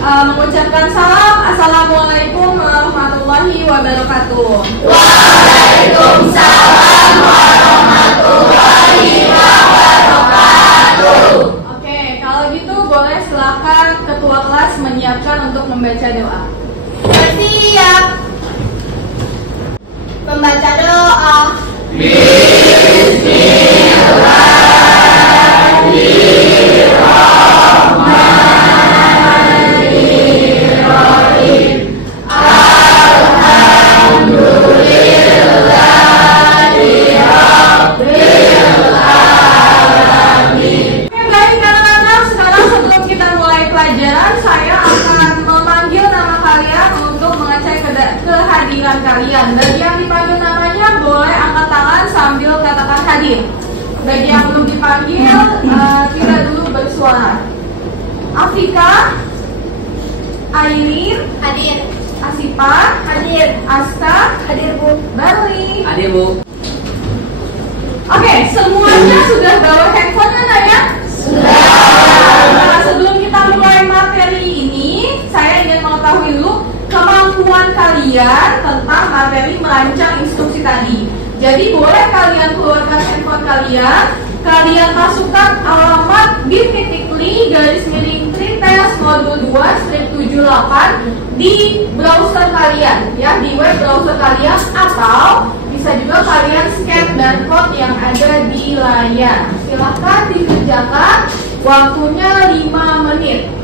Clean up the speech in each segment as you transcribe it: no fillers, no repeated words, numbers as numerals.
mengucapkan salam. Assalamualaikum warahmatullahi wabarakatuh. Waalaikumsalam warahmatullahi wabarakatuh. Oke, kalau gitu boleh silakan ketua kelas menyiapkan untuk membaca doa. Bersiap. Membaca doa. Kalian, bagi yang dipanggil namanya boleh angkat tangan sambil katakan hadir. Bagi yang belum dipanggil tidak dulu bersuara. Afrika, Airin Hadir. Asipa Hadir. Asta Hadir, Bu. Barli. Hadir, Bu. Oke, semuanya sudah bawa handphonenya nggak ya? Sudah. Nah, sebelum kita mulai materi ini, saya ingin mengetahui dulu kemampuan kalian tentang materi merancang instruksi tadi. Jadi boleh kalian keluarkan handphone kalian masukkan alamat bit.ly/trites modul 2-78 di browser kalian, ya, di web browser kalian, atau bisa juga kalian scan barcode yang ada di layar. Silahkan dikerjakan, waktunya 5 menit.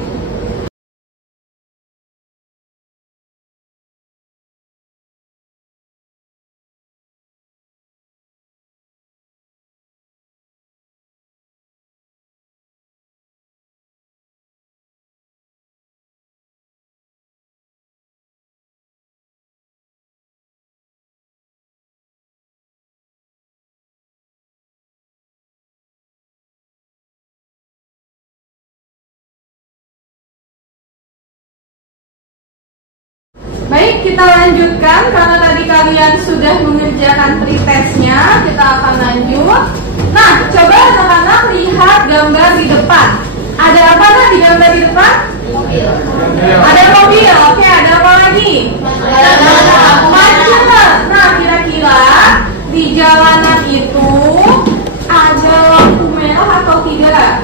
Baik, kita lanjutkan karena tadi kalian sudah mengerjakan pretestnya, kita akan lanjut. Nah, coba anak-anak lihat gambar di depan. Ada apa nah di gambar di depan? Mobil. Ada mobil, oke, ada apa lagi? Macet. Nah, kira-kira di jalanan itu ada lampu merah atau tidak?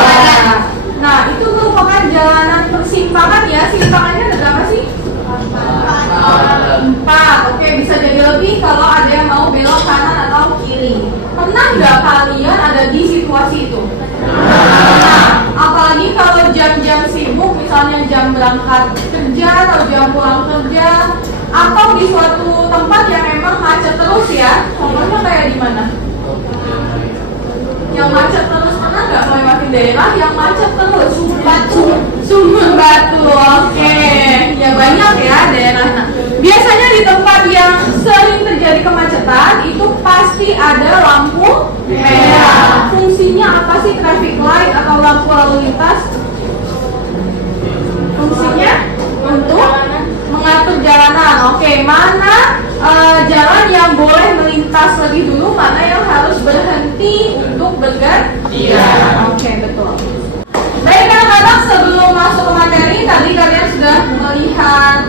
Ada. Nah, itu merupakan jalanan persimpangan ya. Simpangannya ada berapa sih? 4. Oke, bisa jadi lebih kalau ada yang mau belok kanan atau kiri. Pernah nggak kalian ada di situasi itu? Nah, apalagi kalau jam-jam sibuk, misalnya jam berangkat kerja atau jam pulang kerja, atau di suatu tempat yang memang macet terus ya. Contohnya kayak di mana? Yang macet terus, pernah nggak melewati daerah yang macet terus? Sumber Batu, oke. Ya banyak ya daerah. Nah, biasanya di tempat yang sering terjadi kemacetan itu pasti ada lampu merah. Fungsinya apa sih traffic light atau lampu lalu lintas? Fungsinya untuk mengatur jalanan. Oke, mana jalan yang boleh melintas lebih dulu, mana yang harus berhenti untuk berganti. Oke, betul. Baik anak-anak, sebelum masuk ke materi, tadi kalian sudah melihat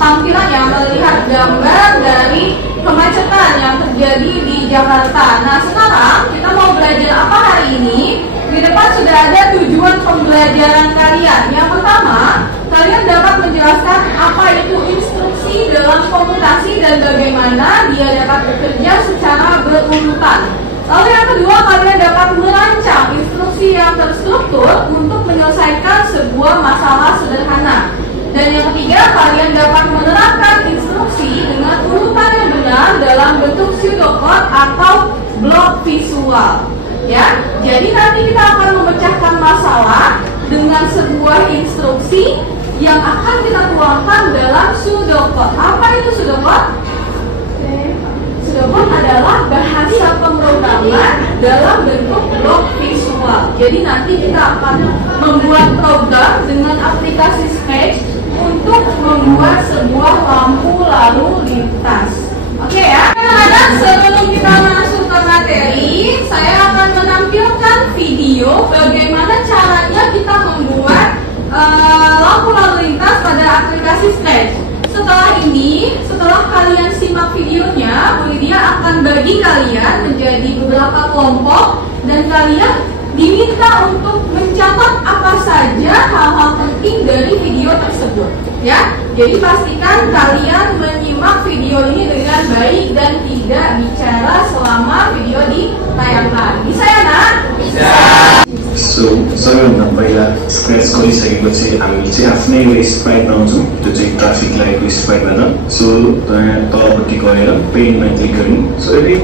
tampilan yang melihat gambar dari kemacetan yang terjadi di Jakarta. Nah, sekarang kita mau belajar apa hari ini? Di depan sudah ada tujuan pembelajaran kalian. Yang pertama, kalian dapat menjelaskan apa itu instruksi dalam komutasi dan bagaimana dia dapat bekerja secara berurutan. Lalu yang kedua, kalian dapat merancang instruksi yang terstruktur untuk menyelesaikan sebuah masalah sederhana. Dan yang ketiga, kalian dapat menerapkan instruksi dengan urutan yang benar dalam bentuk pseudocode atau blok visual. Ya, jadi nanti kita akan memecahkan masalah dengan sebuah instruksi yang akan kita tuangkan dalam pseudocode. Apa itu pseudocode? Pseudocode adalah bahasa pemrograman dalam bentuk blok visual. Jadi nanti kita akan membuat program dengan aplikasi Sketch untuk membuat sebuah lampu lalu lintas. Oke ya. Nah, sebelum kita masuk ke materi, saya akan menampilkan video bagaimana caranya kita membuat bagi kalian menjadi beberapa kelompok dan kalian diminta untuk mencatat apa saja hal-hal penting dari video tersebut, ya. Jadi pastikan kalian menyimak video ini dengan baik dan tidak bicara selama video ditayangkan. Bisa ya, Nak? Bisa. So सबैभन्दा पहिला स्क्रैच गरिसकेपछि हामी चाहिँ आफ्नै स्प्राइट बनाउँछौँ, त्यो चाहिँ ट्राफिक लाइटको स्प्राइट गर्न। सो तलपट्टि गएर पेनमा क्लिक गर्नु। सो यदि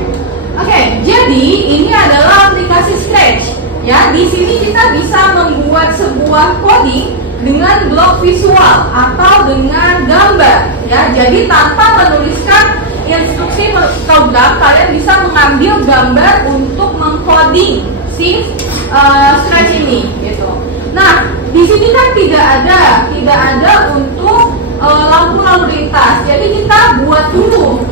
Oke, jadi ini adalah aplikasi Scratch. Ya, di sini kita bisa membuat sebuah coding dengan blok visual atau dengan gambar. Ya, jadi tanpa menuliskan instruksi program, kalian bisa mengambil gambar untuk mengcoding si Scratch ini, gitu. Nah, di sini kan tidak ada untuk lampu lalu lintas. Jadi kita buat dulu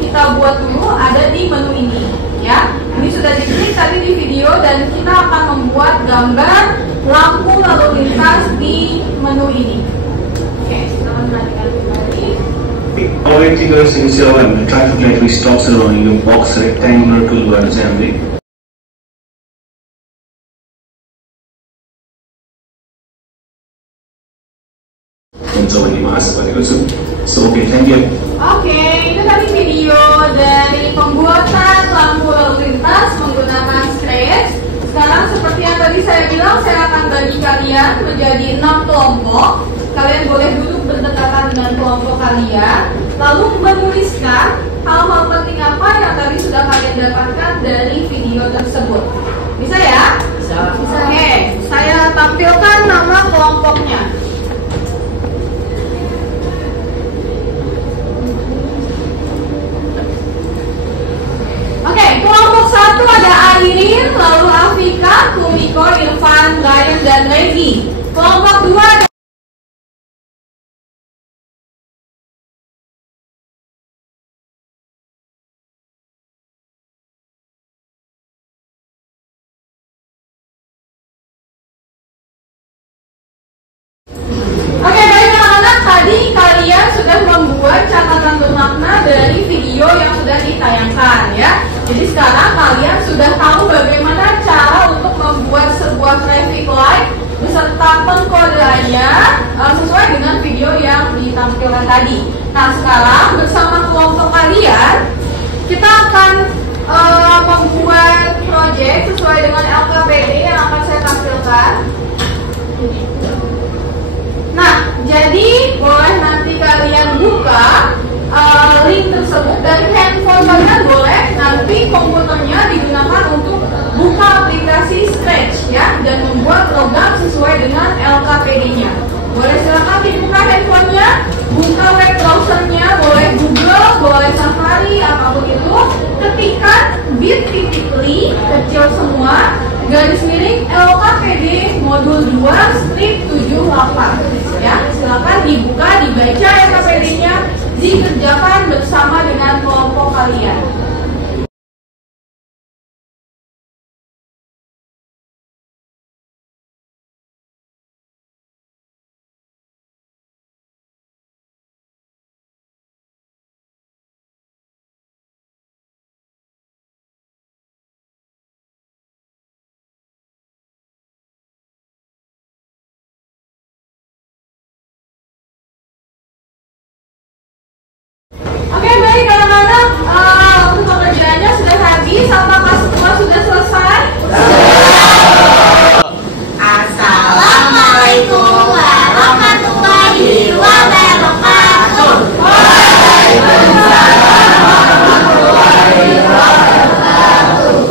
ada di menu ini, ya. Ini sudah diklik tadi di video dan kita akan membuat gambar lampu lalu lintas di menu ini. Oke, silakan perhatikan kembali. अगाडि चाहिँ गरिसकेपछि अब हामीले ट्राफिक लाइटको स्ट्रक्चर बनाउने यो बक्स रेक्ट्याङ्गुलर टुलबाट चाहिँ हामीले हुन्छ भन्ने म आशा गरेको छु। So okay, thank you. Oke, itu tadi video dari pembuatan lampu lalu lintas menggunakan Scratch. Sekarang seperti yang tadi saya bilang, saya akan bagi kalian menjadi 6 kelompok. Kalian boleh duduk berdekatan dengan kelompok kalian, lalu menuliskan hal-hal penting apa yang tadi sudah kalian dapatkan dari video tersebut. Bisa ya? Bisa. Oke, saya tampilkan nama kelompoknya. Oke, kelompok 1 ada Airin, lalu Afika, Kumiko, Irfan, Ryan, dan Regi. Kelompok 2 ada Oke, baik anak-anak, tadi kalian sudah membuat catatan bermakna dari video yang sudah ditayangkan, ya. Jadi sekarang kalian sudah tahu bagaimana cara untuk membuat sebuah traffic light beserta pengkodeannya sesuai dengan video yang ditampilkan tadi. Nah, sekarang bersama kelompok kalian kita akan membuat project sesuai dengan LKPD yang akan saya tampilkan. Nah, jadi boleh nanti kalian buka link tersebut dari handphone kalian, boleh nanti komputernya digunakan untuk buka aplikasi Scratch, ya, dan membuat program sesuai dengan LKPD-nya. Boleh silakan dibuka handphonenya, buka web browsernya, boleh Google, boleh Safari, apapun itu, ketikkan bit.ly kecil semua garis miring LKPD modul 2 strip 78, ya. Silakan dibuka, dibaca LKPD-nya, dikerjakan bersama dengan kelompok kalian. Oke, baik anak-anak, untuk pengerjaannya sudah habis. Apakah semua sudah selesai? Assalamualaikum warahmatullahi wabarakatuh.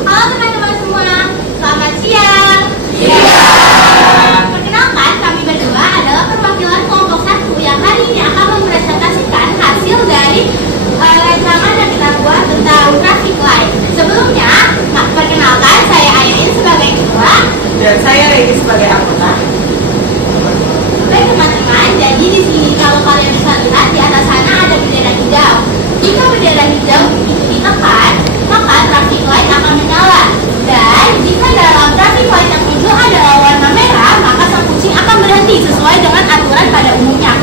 Halo teman-teman semua, selamat siang. Perkenalkan, kami berdua adalah perwakilan kelompok 1 yang hari ini akan mempresentasikan hasil dari rancangan yang kita buat tentang traffic light. Sebelumnya, perkenalkan, saya Airin sebagai ketua dan saya Regi sebagai anggota. Baik teman-teman, jadi di sini kalau kalian bisa lihat di atas sana ada bendera hijau. Jika bendera hijau itu ditekan, maka traffic light akan menyala. Dan jika dalam traffic light yang hijau adalah warna merah, maka sang kucing akan berhenti sesuai dengan aturan pada umumnya.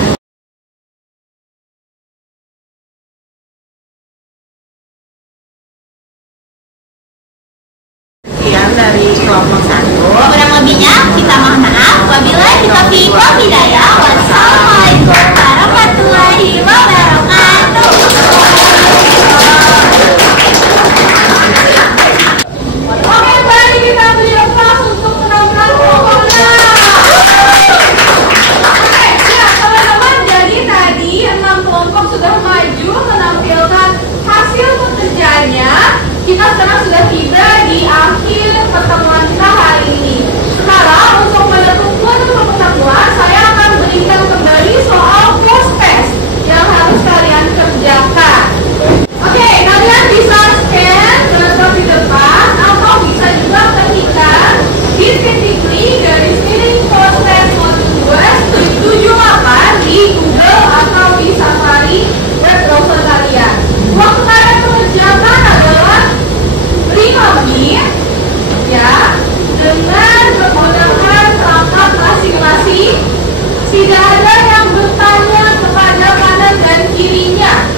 Tidak ada yang bertanya kepada kanan dan kirinya.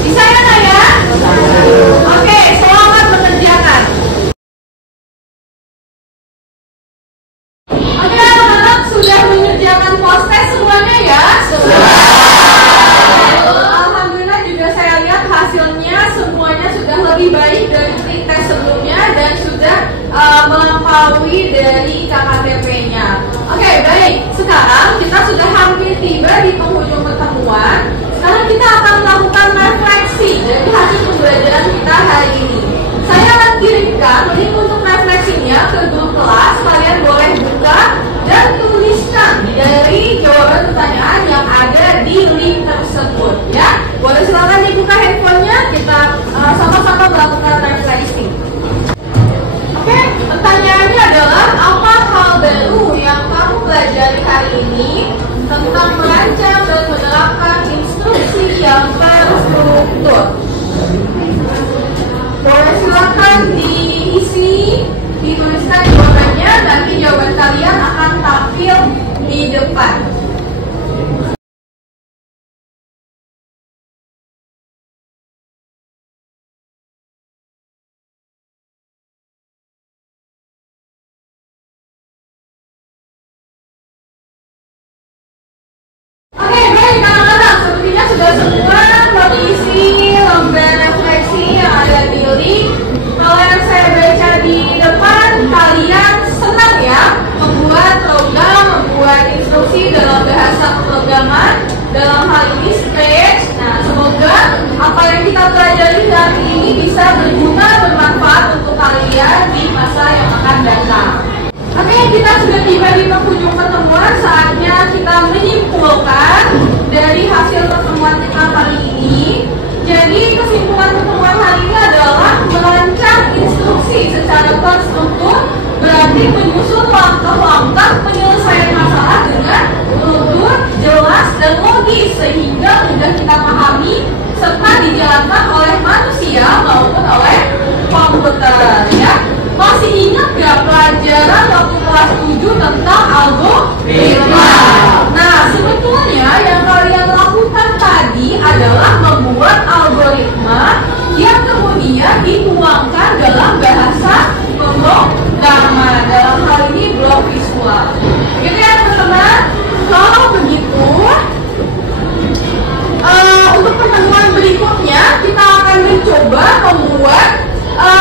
Bisa ya, Nak ya? Oke, selamat mengerjakan. Oke, anak-anak sudah mengerjakan post-test semuanya ya? Alhamdulillah juga saya lihat hasilnya semuanya sudah lebih baik dari pretest sebelumnya dan sudah melampaui dari KKTP-nya. Oke, baik. Sekarang kita sudah hampir tiba di penghujung pertemuan. Sekarang kita akan melakukan refleksi dari hasil pembelajaran kita hari ini. Saya akan kirimkan link untuk refleksinya ke grup kelas. Kalian boleh buka dan tuliskan dari jawaban pertanyaan yang ada di link tersebut. Ya, boleh silakan dibuka handphonenya. Kita sama-sama melakukan refleksi. Oke, pertanyaannya adalah apa hal baru yang kamu pelajari hari ini tentang merancang dan menerapkan instruksi yang terstruktur? Boleh silakan diisi, dituliskan jawabannya, nanti jawaban kalian akan tampil di depan. Oke, baik anak-anak, sepertinya sudah semua mengisi lembar refleksi yang ada di link. Kalau yang saya baca di depan, kalian senang ya membuat program, membuat instruksi dalam bahasa pemrograman, dalam hal ini Scratch. Nah, semoga apa yang kita pelajari hari ini bisa berguna, bermanfaat untuk kalian di masa yang akan datang. Oke, kita sudah tiba di penghujung pertemuan. Saatnya kita menyimpulkan dari hasil pertemuan kita kali ini. Jadi kesimpulan pertemuan hari ini adalah merancang instruksi secara terstruktur, berarti menyusun langkah-langkah penyelesaian masalah dengan terukur, jelas, dan logis sehingga mudah kita pahami serta dijalankan oleh manusia maupun oleh komputer. Ya. Masih ingat gak pelajaran waktu kelas 7 tentang algoritma? Nah, sebetulnya yang kalian lakukan tadi adalah membuat algoritma yang kemudian dituangkan dalam bahasa pemrograman, dalam hal ini blok visual. Begitu ya teman-teman? Kalau begitu, untuk pertemuan berikutnya kita akan mencoba membuat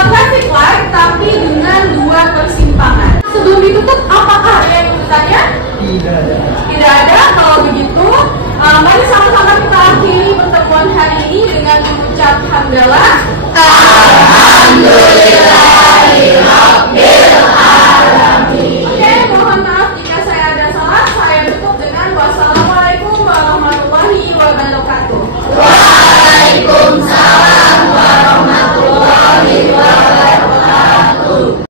traffic light tapi dengan 2 persimpangan. Sebelum ditutup, apakah ada yang bertanya? Tidak ada. Kalau begitu, mari sama-sama kita akhiri pertemuan hari ini dengan mengucap hamdalah. Alhamdulillahirabbil alamin.